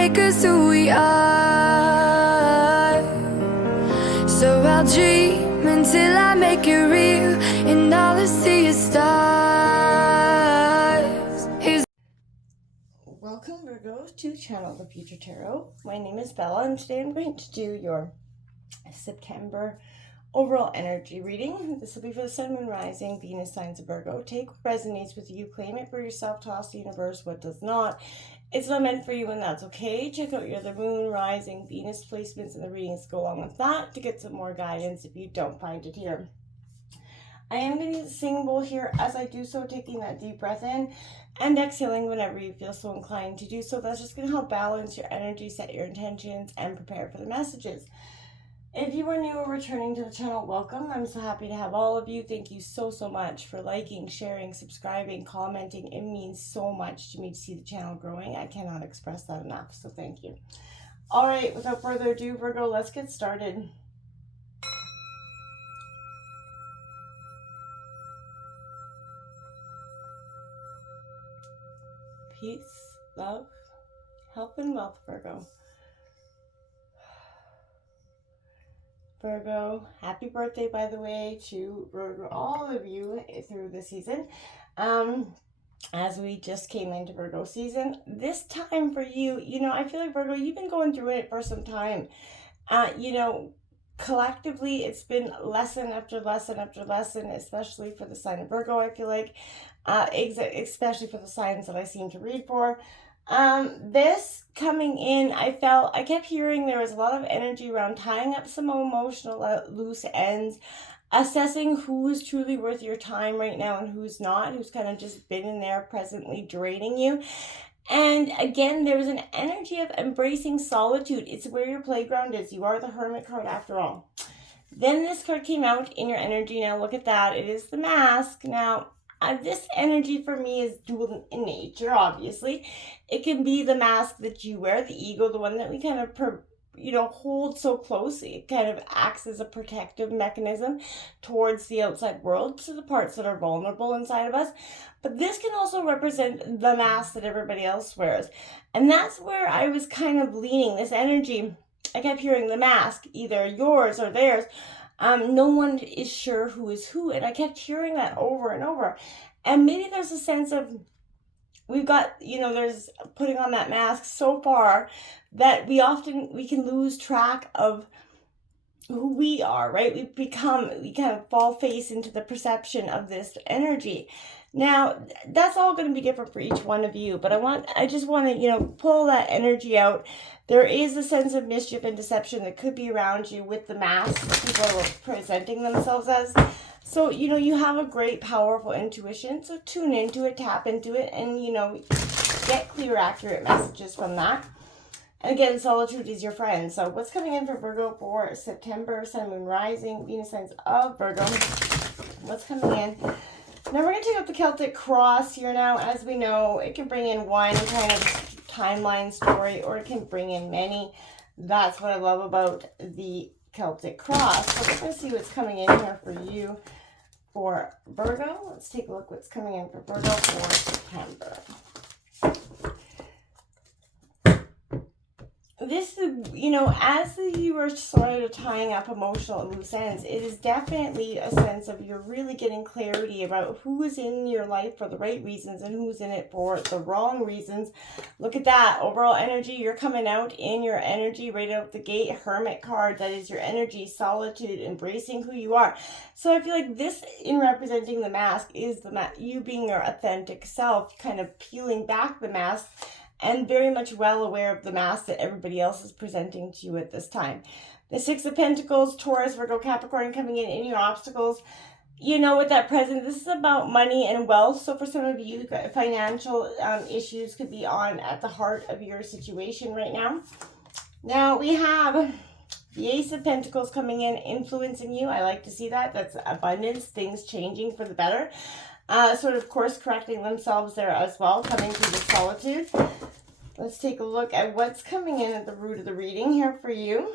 make us who we are. So I'll dream until I make it real, and all I see is stars. Welcome, Virgo, to Channel the Future Tarot. My name is Bella, and today I'm going to do your September overall energy reading. This will be for the Sun, Moon, Rising, Venus signs of Virgo. Take what resonates with you, claim it for yourself, toss the universe what does not. It's not meant for you, and that's okay. Check out your other Moon, Rising, Venus placements and the readings go along with that to get some more guidance if you don't find it here. I am going to use a singing bowl here as I do so, taking that deep breath in and exhaling whenever you feel so inclined to do so. That's just going to help balance your energy, set your intentions, and prepare for the messages. If you are new or returning to the channel, welcome. I'm so happy to have all of you. Thank you so much for liking, sharing, subscribing, commenting. It means so much to me to see the channel growing. I cannot express that enough, so thank you. All right, without further ado, Virgo, let's get started. Peace, love, health, and wealth, Virgo. Virgo, happy birthday, by the way, to Virgo, all of you through the season. As we just came into Virgo season, this time for you, I feel like, Virgo, you've been going through it for some time. Collectively, it's been lesson after lesson after lesson, especially for the sign of Virgo, I feel like, especially for the signs that I seem to read for. This coming in, I kept hearing there was a lot of energy around tying up some emotional loose ends, assessing who is truly worth your time right now and who's not, who's kind of just been in there presently draining you. And again, there's an energy of embracing solitude. It's where your playground is. You are the Hermit card after all. Then this card came out in your energy. Now look at that. It is the Mask. Now, this energy for me is dual in nature, obviously. It can be the mask that you wear, the ego, the one that we kind of hold so closely. It kind of acts as a protective mechanism towards the outside world, to the parts that are vulnerable inside of us. But this can also represent the mask that everybody else wears. And that's where I was kind of leaning. This energy, I kept hearing the mask, either yours or theirs. No one is sure who is who. And I kept hearing that over and over. And maybe there's a sense of, we've got, there's putting on that mask so far that we can lose track of who we are, right? We kind of fall face into the perception of this energy. Now, that's all going to be different for each one of you, but I just want to, pull that energy out. There is a sense of mischief and deception that could be around you with the mask that people are presenting themselves as. So, you have a great, powerful intuition, so tune into it, tap into it, and, get clear, accurate messages from that. And again, solitude is your friend. So what's coming in for Virgo for September, Sun, Moon, Rising, Venus signs of Virgo? What's coming in? Now we're going to take out the Celtic cross here now. As we know, it can bring in one kind of timeline story, or it can bring in many. That's what I love about the Celtic cross. So we're going to see what's coming in here for you for Virgo. Let's take a look what's coming in for Virgo for September. This is, as you are sort of tying up emotional loose ends, it is definitely a sense of you're really getting clarity about who is in your life for the right reasons and who's in it for the wrong reasons. Look at that. Overall energy, you're coming out in your energy right out the gate. Hermit card, that is your energy, solitude, embracing who you are. So I feel like this, in representing the mask, is you being your authentic self, kind of peeling back the mask, and very much well aware of the mask that everybody else is presenting to you at this time. The Six of Pentacles, Taurus, Virgo, Capricorn coming in your obstacles. With that present, this is about money and wealth. So for some of you, financial issues could be at the heart of your situation right now. Now we have the Ace of Pentacles coming in, influencing you. I like to see that. That's abundance, things changing for the better. Sort of course correcting themselves there as well, coming through the solitude. Let's take a look at what's coming in at the root of the reading here for you.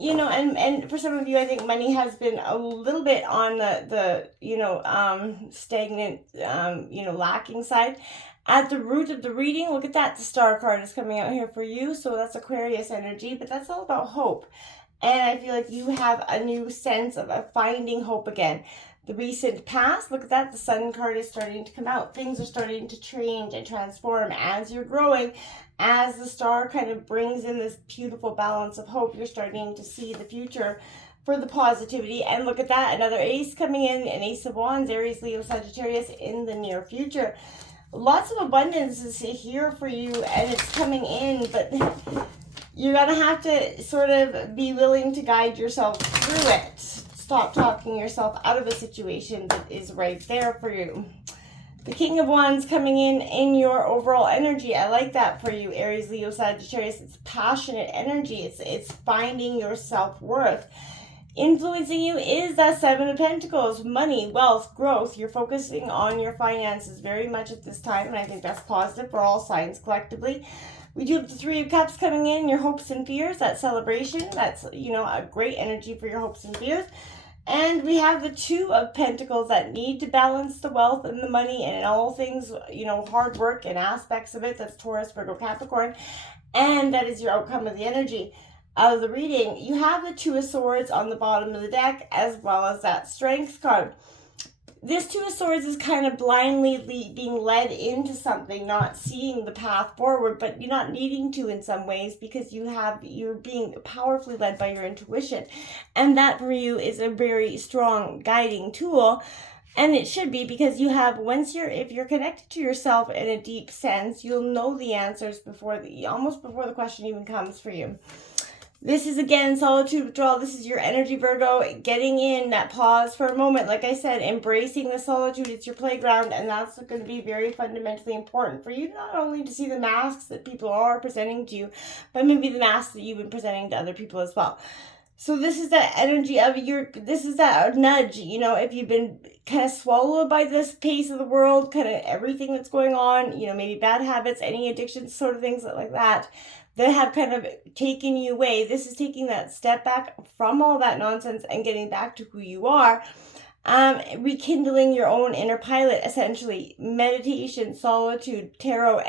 And for some of you, I think money has been a little bit on the stagnant, lacking side. At the root of the reading, look at that, the star card is coming out here for you. So that's Aquarius energy, but that's all about hope. And I feel like you have a new sense of finding hope again. The recent past, look at that, the Sun card is starting to come out. Things are starting to change and transform as you're growing. As the star kind of brings in this beautiful balance of hope, you're starting to see the future for the positivity. And look at that, another ace coming in, an ace of wands, Aries, Leo, Sagittarius in the near future. Lots of abundance is here for you, and it's coming in, but you're going to have to sort of be willing to guide yourself through it. Stop talking yourself out of a situation that is right there for you. The King of Wands coming in your overall energy. I like that for you, Aries, Leo, Sagittarius. It's passionate energy. It's finding your self-worth. Influencing you is that Seven of Pentacles, money, wealth, growth. You're focusing on your finances very much at this time, and I think that's positive for all signs collectively. We do have the Three of Cups coming in, your hopes and fears, that celebration. That's, a great energy for your hopes and fears. And we have the Two of Pentacles that need to balance the wealth and the money and all things, hard work and aspects of it. That's Taurus, Virgo, Capricorn. And that is your outcome of the energy of the reading. You have the Two of Swords on the bottom of the deck, as well as that Strength card. This Two of Swords is kind of blindly being led into something, not seeing the path forward, but you're not needing to in some ways, because you're being powerfully led by your intuition. And that for you is a very strong guiding tool. And it should be, because if you're connected to yourself in a deep sense, you'll know the answers almost before the question even comes for you. This is, again, solitude, withdrawal. This is your energy, Virgo, getting in that pause for a moment. Like I said, embracing the solitude. It's your playground, and that's going to be very fundamentally important for you, not only to see the masks that people are presenting to you, but maybe the masks that you've been presenting to other people as well. So this is that energy of this is that nudge, if you've been kind of swallowed by this pace of the world, kind of everything that's going on, maybe bad habits, any addictions, sort of things like that have kind of taken you away. This is taking that step back from all that nonsense and getting back to who you are. Rekindling your own inner pilot, essentially. Meditation, solitude, tarot,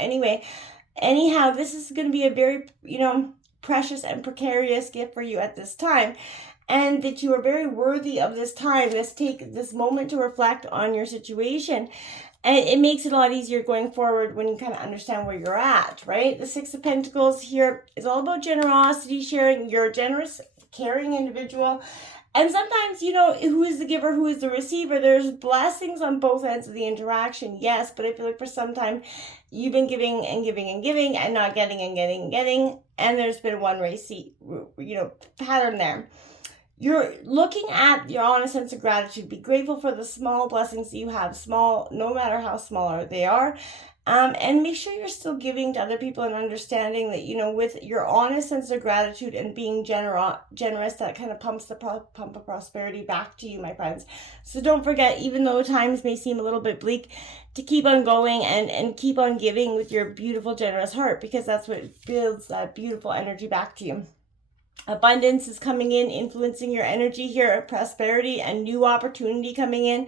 anyhow, this is going to be a very, precious and precarious gift for you at this time, and that you are very worthy of this time. Take this moment to reflect on your situation, and it makes it a lot easier going forward when you kind of understand where you're at, right? The Six of Pentacles here is all about generosity, sharing. You're a generous, caring individual. And sometimes, who is the giver, who is the receiver? There's blessings on both ends of the interaction, yes, but I feel like for some time you've been giving and giving and giving and not getting and getting and getting, and there's been one race, pattern there. You're looking at your honest sense of gratitude. Be grateful for the small blessings that you have, small, no matter how small they are. And make sure you're still giving to other people and understanding that, with your honest sense of gratitude and being generous, that kind of pumps the pump of prosperity back to you, my friends. So don't forget, even though times may seem a little bit bleak, to keep on going and keep on giving with your beautiful, generous heart, because that's what builds that beautiful energy back to you. Abundance is coming in, influencing your energy here, prosperity and new opportunity coming in,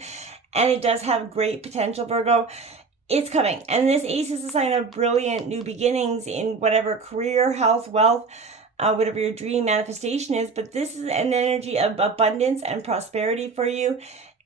and it does have great potential, Virgo. It's coming, and this ace is a sign of brilliant new beginnings in whatever career, health, wealth, whatever your dream manifestation is, but this is an energy of abundance and prosperity for you.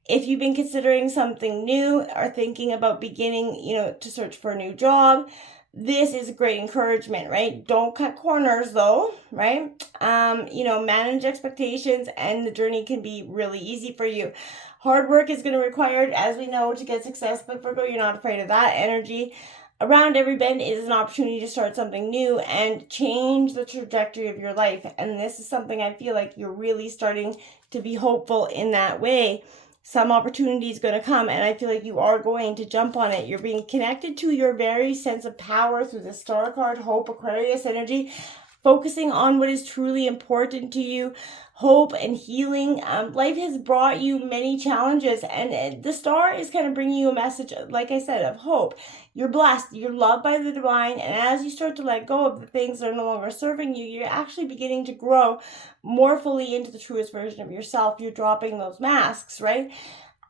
If you've been considering something new or thinking about beginning, to search for a new job, this is a great encouragement, right? Don't cut corners though, right? Manage expectations, and the journey can be really easy for you. Hard work is going to require, as we know, to get success, but Virgo, you're not afraid of that energy. Around every bend is an opportunity to start something new and change the trajectory of your life. And this is something I feel like you're really starting to be hopeful in that way. Some opportunity is going to come, and I feel like you are going to jump on it. You're being connected to your very sense of power through the Star card, Hope, Aquarius energy, focusing on what is truly important to you, hope and healing. Life has brought you many challenges, and the Star is kind of bringing you a message, like I said, of hope. You're blessed, you're loved by the divine, and as you start to let go of the things that are no longer serving you, you're actually beginning to grow more fully into the truest version of yourself. You're dropping those masks, right?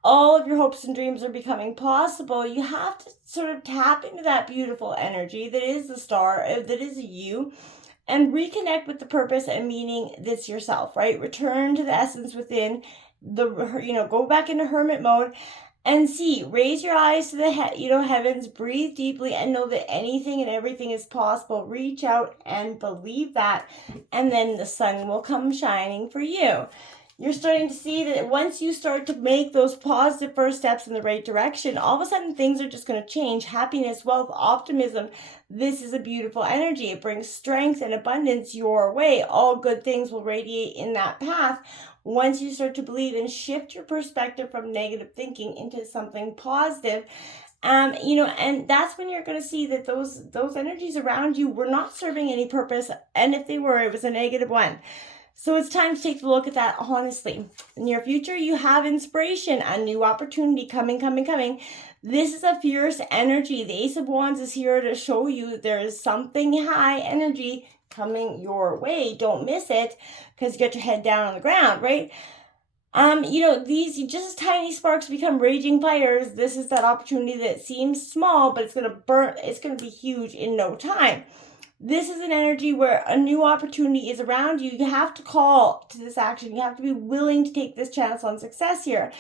all of your hopes and dreams are becoming possible, you have to sort of tap into that beautiful energy that is the star, that is you, and reconnect with the purpose and meaning that's yourself, right? Return to the essence within go back into hermit mode and raise your eyes to the heavens, breathe deeply, and know that anything and everything is possible. Reach out and believe that, and then the sun will come shining for you. You're starting to see that once you start to make those positive first steps in the right direction, all of a sudden things are just going to change. Happiness, wealth, optimism. This is a beautiful energy. It brings strength and abundance your way. All good things will radiate in that path once you start to believe and shift your perspective from negative thinking into something positive. And that's when you're going to see that those energies around you were not serving any purpose. And if they were, it was a negative one. So it's time to take a look at that honestly. In the near future, you have inspiration, a new opportunity coming. This is a fierce energy. The Ace of Wands is here to show you that there is something high energy coming your way. Don't miss it, because you get your head down on the ground, right? These just tiny sparks become raging fires. This is that opportunity that seems small, but it's going to burn. It's going to be huge in no time. This is an energy where a new opportunity is around you. You have to call to this action. You have to be willing to take this chance on success here.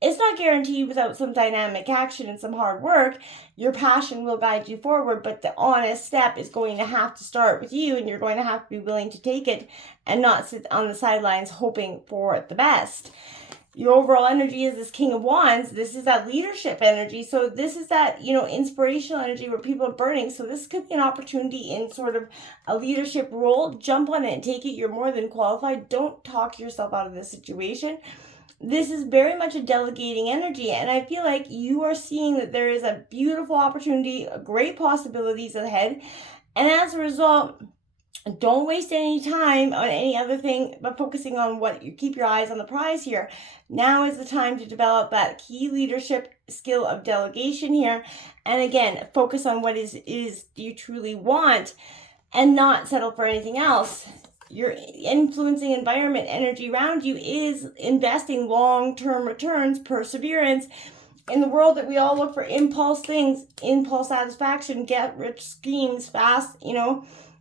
It's not guaranteed without some dynamic action and some hard work. Your passion will guide you forward, but the honest step is going to have to start with you, and you're going to have to be willing to take it and not sit on the sidelines hoping for the best. Your overall energy is this King of Wands. This is that leadership energy. So this is that, inspirational energy where people are burning. So this could be an opportunity in sort of a leadership role. Jump on it and take it. You're more than qualified. Don't talk yourself out of this situation. This is very much a delegating energy. And I feel like you are seeing that there is a beautiful opportunity, great possibilities ahead. And as a result, don't waste any time on any other thing, but focusing on what you keep your eyes on the prize here. Now is the time to develop that key leadership skill of delegation here. And again, focus on what is you truly want and not settle for anything else. Your influencing environment energy around you is investing long-term returns, perseverance. In the world that we all look for impulse things, impulse satisfaction, get rich schemes fast,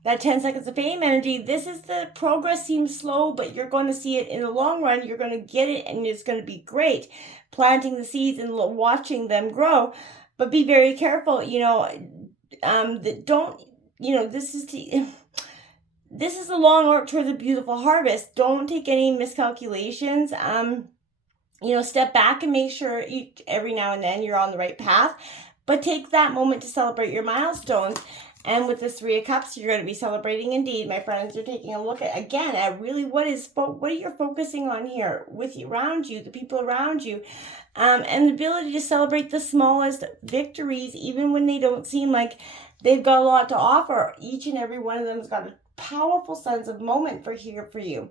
that 10 seconds of fame energy. This is the progress seems slow, but you're going to see it in the long run. You're going to get it, and it's going to be great. Planting the seeds and watching them grow, but be very careful. This is a long arc towards a beautiful harvest. Don't take any miscalculations. Step back and make sure every now and then you're on the right path, but take that moment to celebrate your milestones. And with this Three of Cups, you're going to be celebrating indeed, my friends. You're taking a look at really what you're focusing on here around you, the people around you, and the ability to celebrate the smallest victories, even when they don't seem like they've got a lot to offer. Each and every one of them has got a powerful sense of moment for you.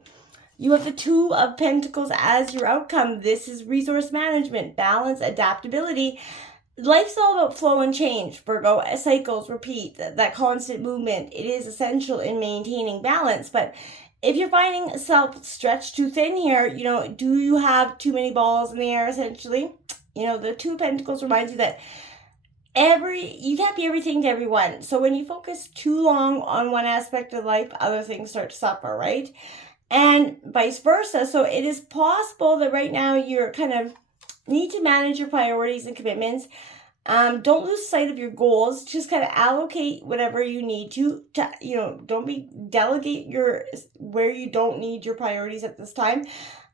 You have the Two of Pentacles as your outcome. This is resource management, balance, adaptability. Life's all about flow and change, Virgo. Cycles repeat, that constant movement. It is essential in maintaining balance. But if you're finding self stretched too thin here, do you have too many balls in the air, essentially? The Two of Pentacles reminds you that you can't be everything to everyone. So when you focus too long on one aspect of life, other things start to suffer, right? And vice versa. So it is possible that right now you're kind of need to manage your priorities and commitments. Don't lose sight of your goals. Just kind of allocate whatever you need to delegate where you don't need your priorities at this time.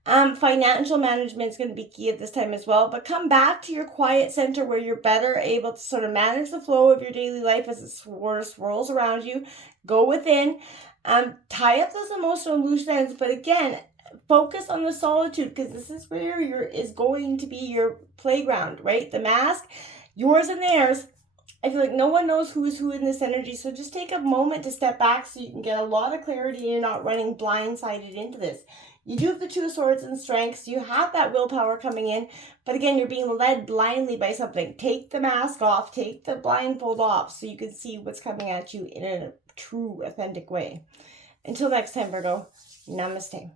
Financial management is going to be key at this time as well, but come back to your quiet center where you're better able to sort of manage the flow of your daily life as it swirls around you. Go within, tie up those emotional loose ends, but again, focus on the solitude, because this is where is going to be your playground, right? The mask, yours and theirs. I feel like no one knows who is who in this energy, so just take a moment to step back so you can get a lot of clarity and you're not running blindsided into this. You do have the Two of Swords and strengths. You have that willpower coming in, but again, you're being led blindly by something. Take the mask off, take the blindfold off so you can see what's coming at you in a true, authentic way. Until next time, Virgo, namaste.